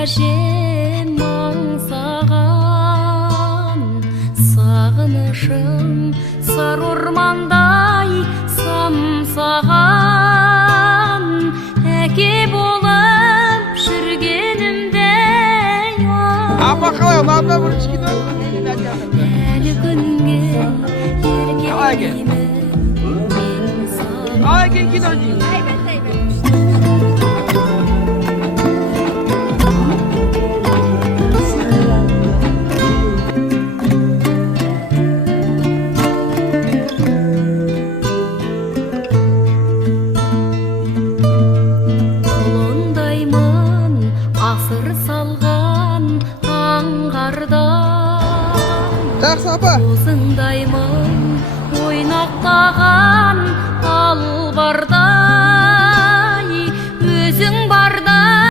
әжем аңсаған сағынышым сары ормандай самсаған әке болып жүргенімде Апа қалай, ұнамда бірінші кино? әлі күнге еркелеймін мен саған. Қалай екен кино деймін? Құлындаймын асыр салған аңғарда Жақсы апа. Қозыңдаймын ойнақтаған албарда